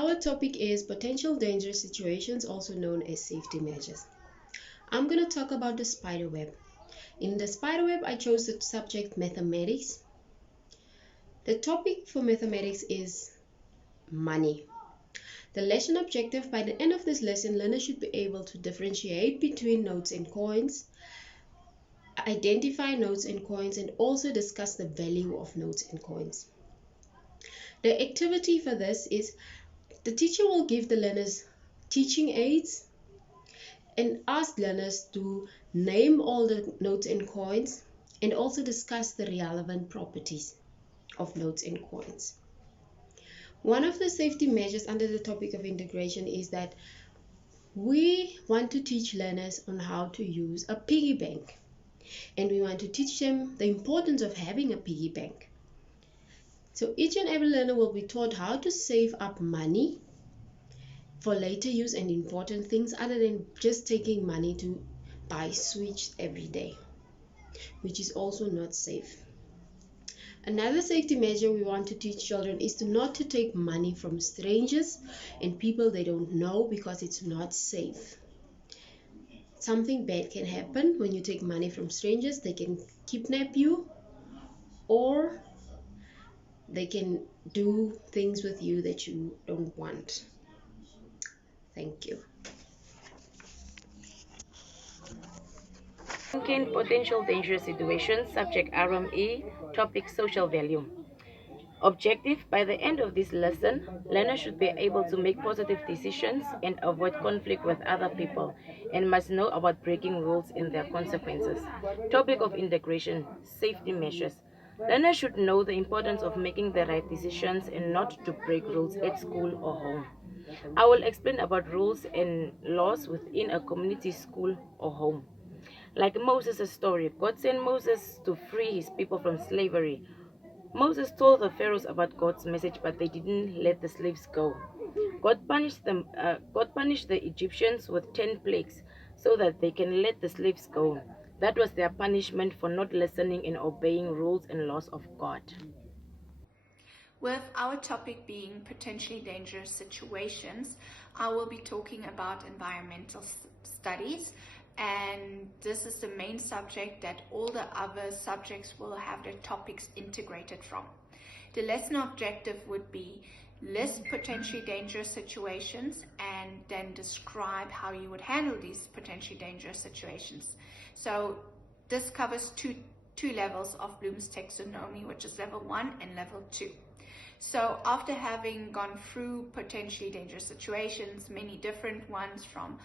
Our topic is potential dangerous situations, also known as safety measures. I'm going to talk about the spider web. In the spider web, I chose the subject mathematics. The topic for mathematics is money. The lesson objective: by the end of this lesson, learners should be able to differentiate between notes and coins, identify notes and coins, and also discuss the value of notes and coins. The activity for this is the teacher will give the learners teaching aids and ask learners to name all the notes and coins and also discuss the relevant properties of notes and coins. One of the safety measures under the topic of integration is that we want to teach learners on how to use a piggy bank, and we want to teach them the importance of having a piggy bank. So each and every learner will be taught how to save up money for later use and important things other than just taking money to buy sweets every day, which is also not safe. Another safety measure we want to teach children is to not to take money from strangers and people they don't know, because it's not safe. Something bad can happen when you take money from strangers. They can kidnap you, or they can do things with you that you don't want. Thank you. Thinking potential dangerous situations, subject RME, topic social value. Objective: by the end of this lesson, learners should be able to make positive decisions and avoid conflict with other people, and must know about breaking rules and their consequences. Topic of integration, safety measures. Learners should know the importance of making the right decisions and not to break rules at school or home. I will explain about rules and laws within a community, school, or home. Like Moses' story, God sent Moses to free his people from slavery. Moses told the Pharaohs about God's message, but they didn't let the slaves go. God punished the Egyptians with 10 plagues so that they can let the slaves go. That was their punishment for not listening and obeying rules and laws of God. With our topic being potentially dangerous situations, I will be talking about environmental studies, and this is the main subject that all the other subjects will have their topics integrated from. The lesson objective would be list potentially dangerous situations and then describe how you would handle these potentially dangerous situations. So this covers two levels of Bloom's taxonomy, which is level 1 and level 2. So after having gone through potentially dangerous situations, many different ones, from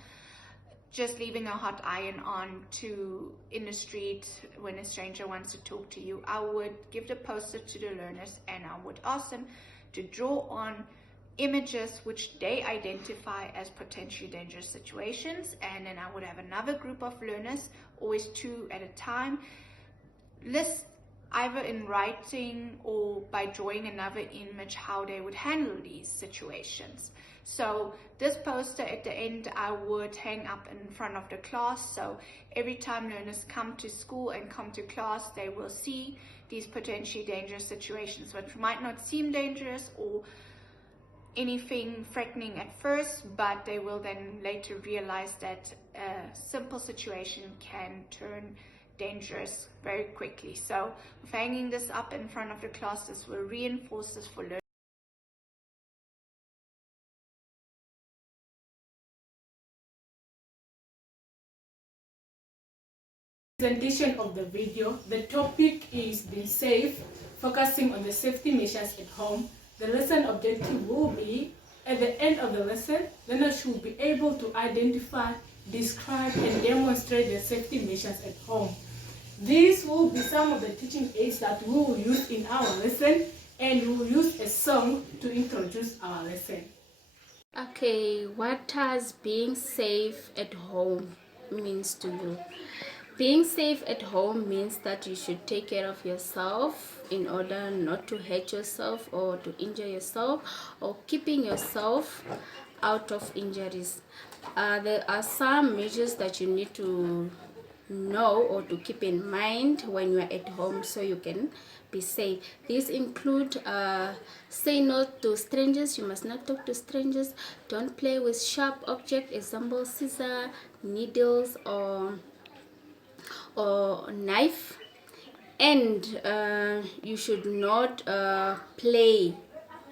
just leaving a hot iron on to in the street when a stranger wants to talk to you, I would give the poster to the learners and I would ask them to draw on images which they identify as potentially dangerous situations, and then I would have another group of learners, always 2 at a time, list either in writing or by drawing another image how they would handle these situations. So this poster at the end I would hang up in front of the class, so every time learners come to school and come to class, they will see these potentially dangerous situations, which might not seem dangerous or anything threatening at first, but they will then later realize that a simple situation can turn dangerous very quickly. So with hanging this up in front of the class, this will reinforce this for learning. Presentation of the video. The topic is Be Safe, focusing on the safety measures at home. The lesson objective will be, at the end of the lesson, learners should be able to identify, describe, and demonstrate the safety measures at home. These will be some of the teaching aids that we will use in our lesson, and we will use a song to introduce our lesson. Okay, what does being safe at home means to you? Being safe at home means that you should take care of yourself in order not to hurt yourself or to injure yourself, or keeping yourself out of injuries. There are some measures that you need to know or to keep in mind when you are at home so you can be safe. These include say no to strangers. You must not talk to strangers. Don't play with sharp objects, example scissors, needles, or knife. And you should not play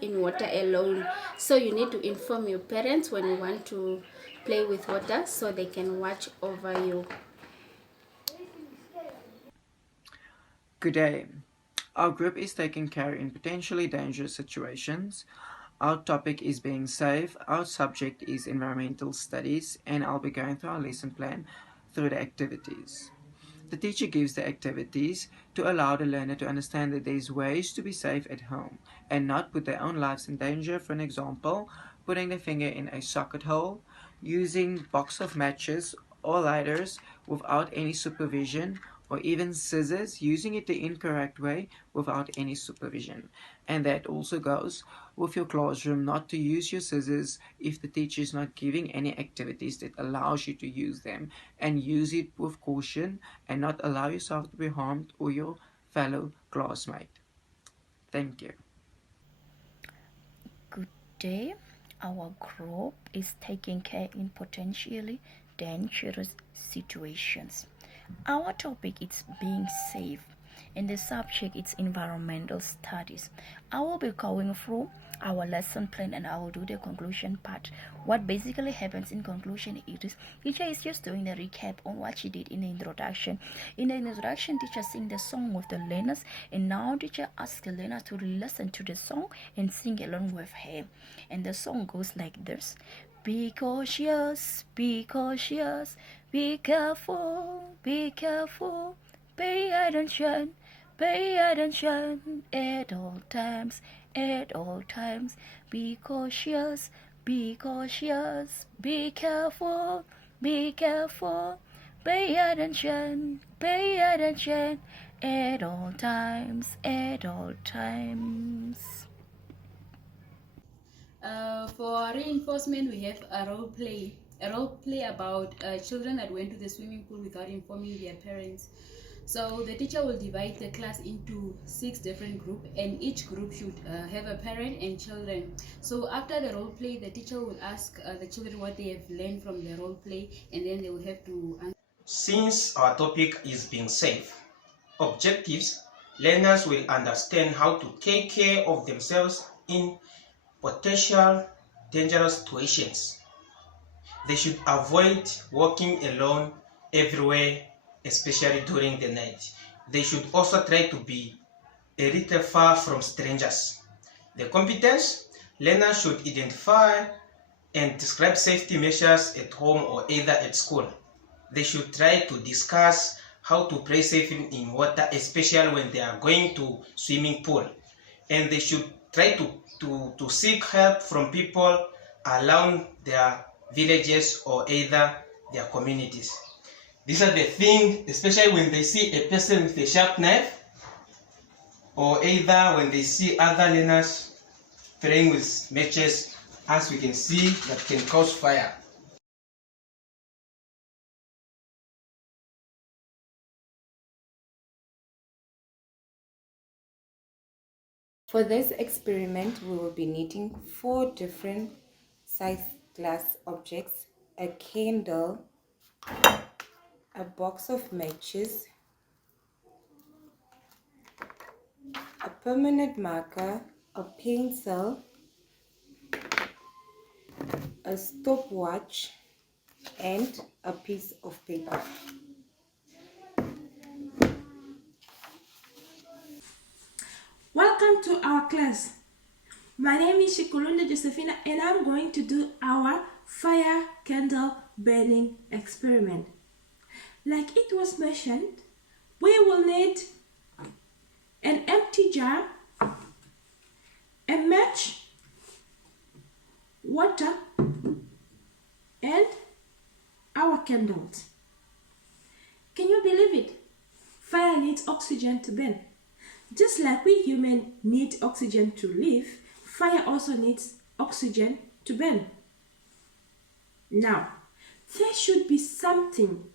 in water alone. So you need to inform your parents when you want to play with water so they can watch over you. Good day. Our group is taking care in potentially dangerous situations. Our topic is being safe, our subject is environmental studies, and I'll be going through our lesson plan through the activities. The teacher gives the activities to allow the learner to understand that there is ways to be safe at home and not put their own lives in danger. For an example, putting their finger in a socket hole, using box of matches or lighters without any supervision, or even scissors, using it the incorrect way without any supervision. And that also goes with your classroom, not to use your scissors if the teacher is not giving any activities that allows you to use them, and use it with caution and not allow yourself to be harmed or your fellow classmate. Thank you. Good day. Our group is taking care in potentially dangerous situations. Our topic is being safe and the subject is environmental studies. I will be going through our lesson plan and I will do the conclusion part. What basically happens in conclusion is teacher is just doing the recap on what she did in the introduction. In the introduction, teacher sing the song with the learners, and now teacher asks the learner to listen to the song and sing along with her. And the song goes like this: be cautious, be cautious, be careful, be careful, pay attention at all times, at all times. Be cautious, be cautious, be careful, pay attention at all times, at all times. For reinforcement, we have a role play about children that went to the swimming pool without informing their parents. So the teacher will divide the class into 6 different groups, and each group should have a parent and children. So after the role play, the teacher will ask the children what they have learned from the role play, and then they will have to answer. Since our topic is being safe, objectives, learners will understand how to take care of themselves in potential dangerous situations. They should avoid walking alone everywhere, especially during the night. They should also try to be a little far from strangers. The competence, learners should identify and describe safety measures at home or either at school. They should try to discuss how to play safe in water, especially when they are going to swimming pool. And they should try to seek help from people around their villages or either their communities. These are the things, especially when they see a person with a sharp knife, or either when they see other learners playing with matches, as we can see, that can cause fire. For this experiment, we will be needing 4 different size glass objects: a candle, a box of matches, a permanent marker, a pencil, a stopwatch, and a piece of paper. Welcome to our class. My name is Shikulunda Josephina and I'm going to do our fire candle burning experiment. Like it was mentioned, we will need an empty jar, a match, water, and our candles. Can you believe it? Fire needs oxygen to burn. Just like we humans need oxygen to live, fire also needs oxygen to burn. Now, there should be something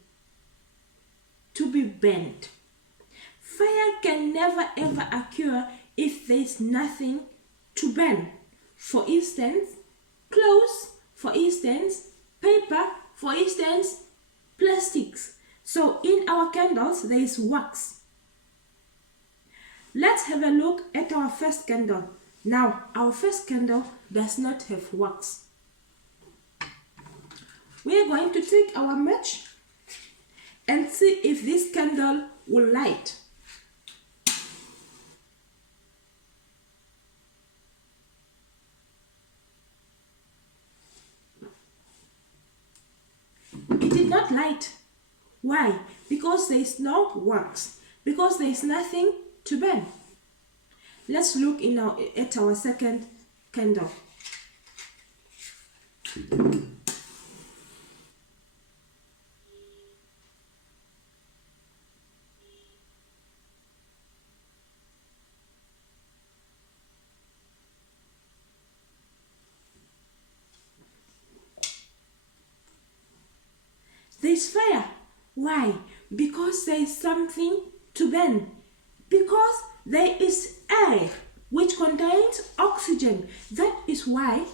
to be burned. Fire can never ever occur if there is nothing to burn. For instance, clothes, for instance, paper, for instance, plastics. So in our candles, there is wax. Let's have a look at our first candle. Now, our first candle does not have wax. We are going to take our match and see if this candle will light. It did not light. Why? Because there is no wax. Because there is nothing to burn. Let's look at our second candle. There is fire. Why? Because there is something to burn. Because there is air which contains oxygen. That is why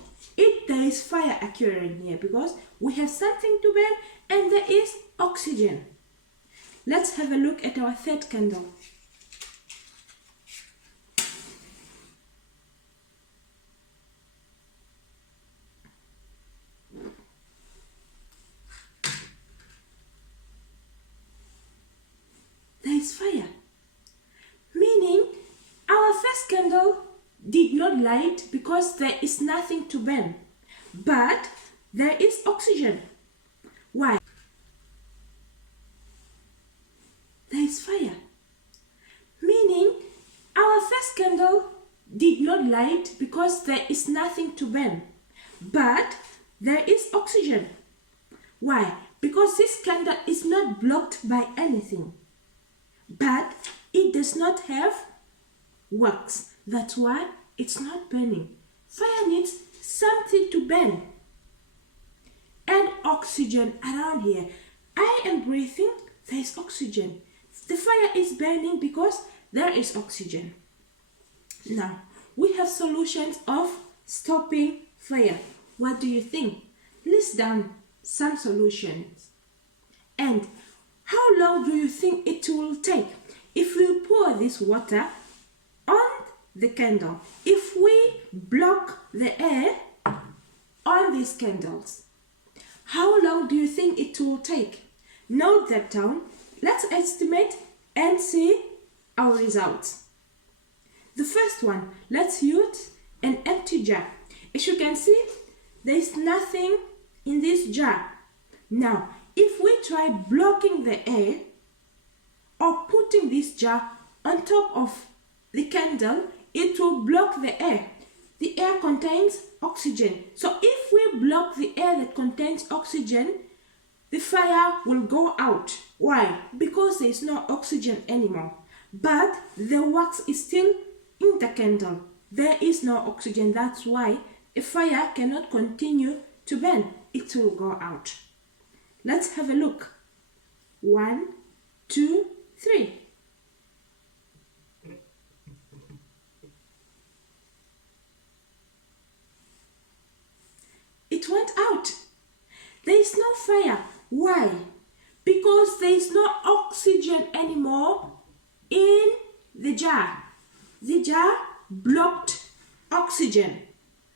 there is fire occurring here, because we have something to burn and there is oxygen. Let's have a look at our third candle. There is fire, meaning our first candle did not light because there is nothing to burn, but there is oxygen. Why? There is fire, meaning our first candle did not light because there is nothing to burn, but there is oxygen. Why? Because this candle is not blocked by anything, but it does not have wax. That's why it's not burning. Fire needs something to burn and oxygen around here. I am breathing, there is oxygen. The fire is burning because there is oxygen. Now, we have solutions of stopping fire. What do you think? List down some solutions. And how long do you think it will take if we pour this water on the candle? If we block the air on these candles, how long do you think it will take? Note that down. Let's estimate and see our results. The first one, let's use an empty jar. As you can see, there is nothing in this jar. Now, if we try blocking the air or putting this jar on top of the candle, it will block the air. The air contains oxygen. So if we block the air that contains oxygen, the fire will go out. Why? Because there is no oxygen anymore. But the wax is still in the candle. There is no oxygen. That's why a fire cannot continue to burn. It will go out. Let's have a look. 1, 2, 3. It went out. There is no fire. Why? Because there is no oxygen anymore in the jar. The jar blocked oxygen.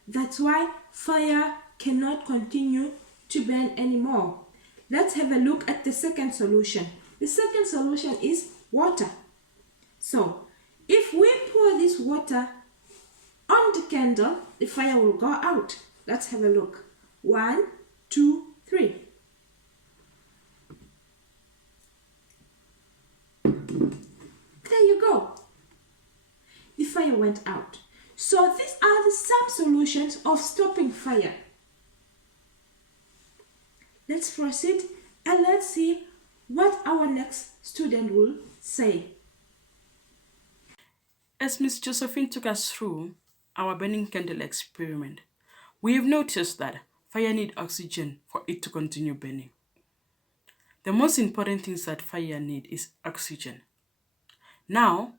That's why fire cannot continue to burn anymore. Let's have a look at the second solution. The second solution is water. So, if we pour this water on the candle, the fire will go out. Let's have a look. 1, 2, 3. There you go. The fire went out. So these are some solutions of stopping fire. Let's proceed and let's see what our next student will say. As Ms. Josephine took us through our burning candle experiment, we have noticed that fire needs oxygen for it to continue burning. The most important things that fire need is oxygen. Now,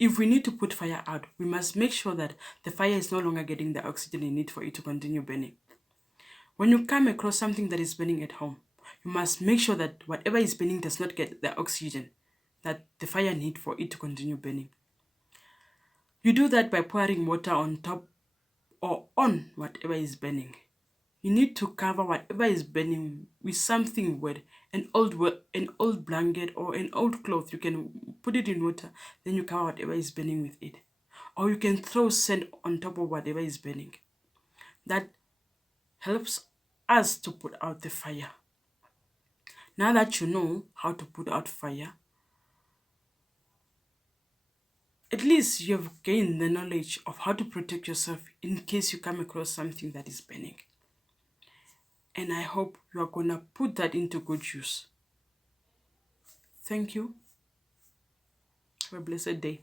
if we need to put fire out, we must make sure that the fire is no longer getting the oxygen it needs for it to continue burning. When you come across something that is burning at home, you must make sure that whatever is burning does not get the oxygen that the fire needs for it to continue burning. You do that by pouring water on top or on whatever is burning. You need to cover whatever is burning with something wet, an old blanket or an old cloth. You can put it in water, then you cover whatever is burning with it. Or you can throw sand on top of whatever is burning. That helps us to put out the fire. Now that you know how to put out fire, at least you have gained the knowledge of how to protect yourself in case you come across something that is burning. And I hope you are going to put that into good use. Thank you. Have a blessed day.